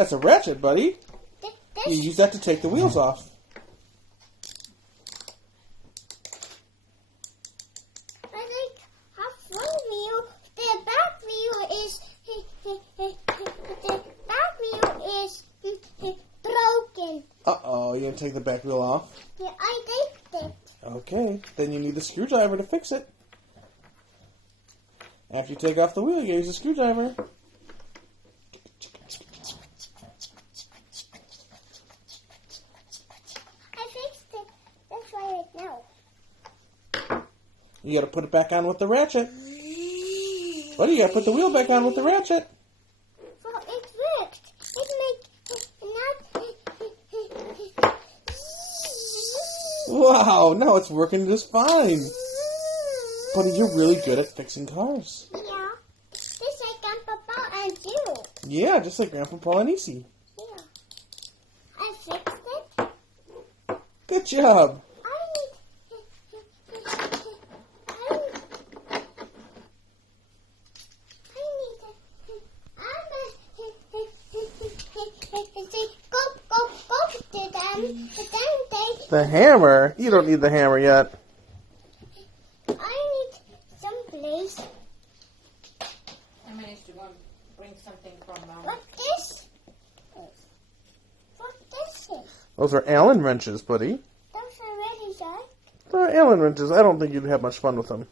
That's a ratchet, buddy. You This use that to take the wheels off. I think half front wheel. The back wheel is broken. Uh-oh, you gonna take the back wheel off? Yeah, I think it. Okay, then you need the screwdriver to fix it. After you take off the wheel, you use a screwdriver. I fixed it. Let's try it now. You gotta put it back on with the ratchet. Buddy, you gotta put the wheel back on with the ratchet. Well, it worked. It not. Wow, now it's working just fine. Buddy, you're really good at fixing cars. Yeah. This like Grandpa and you. Yeah, just like Grandpa Paul and Easy. Yeah. I fixed it. Good job. The hammer? You don't need the hammer yet. I need some place. I managed to go and bring something from What this is? What this is? Those are Allen wrenches, buddy. Those are really dark. Allen wrenches. I don't think you'd have much fun with them.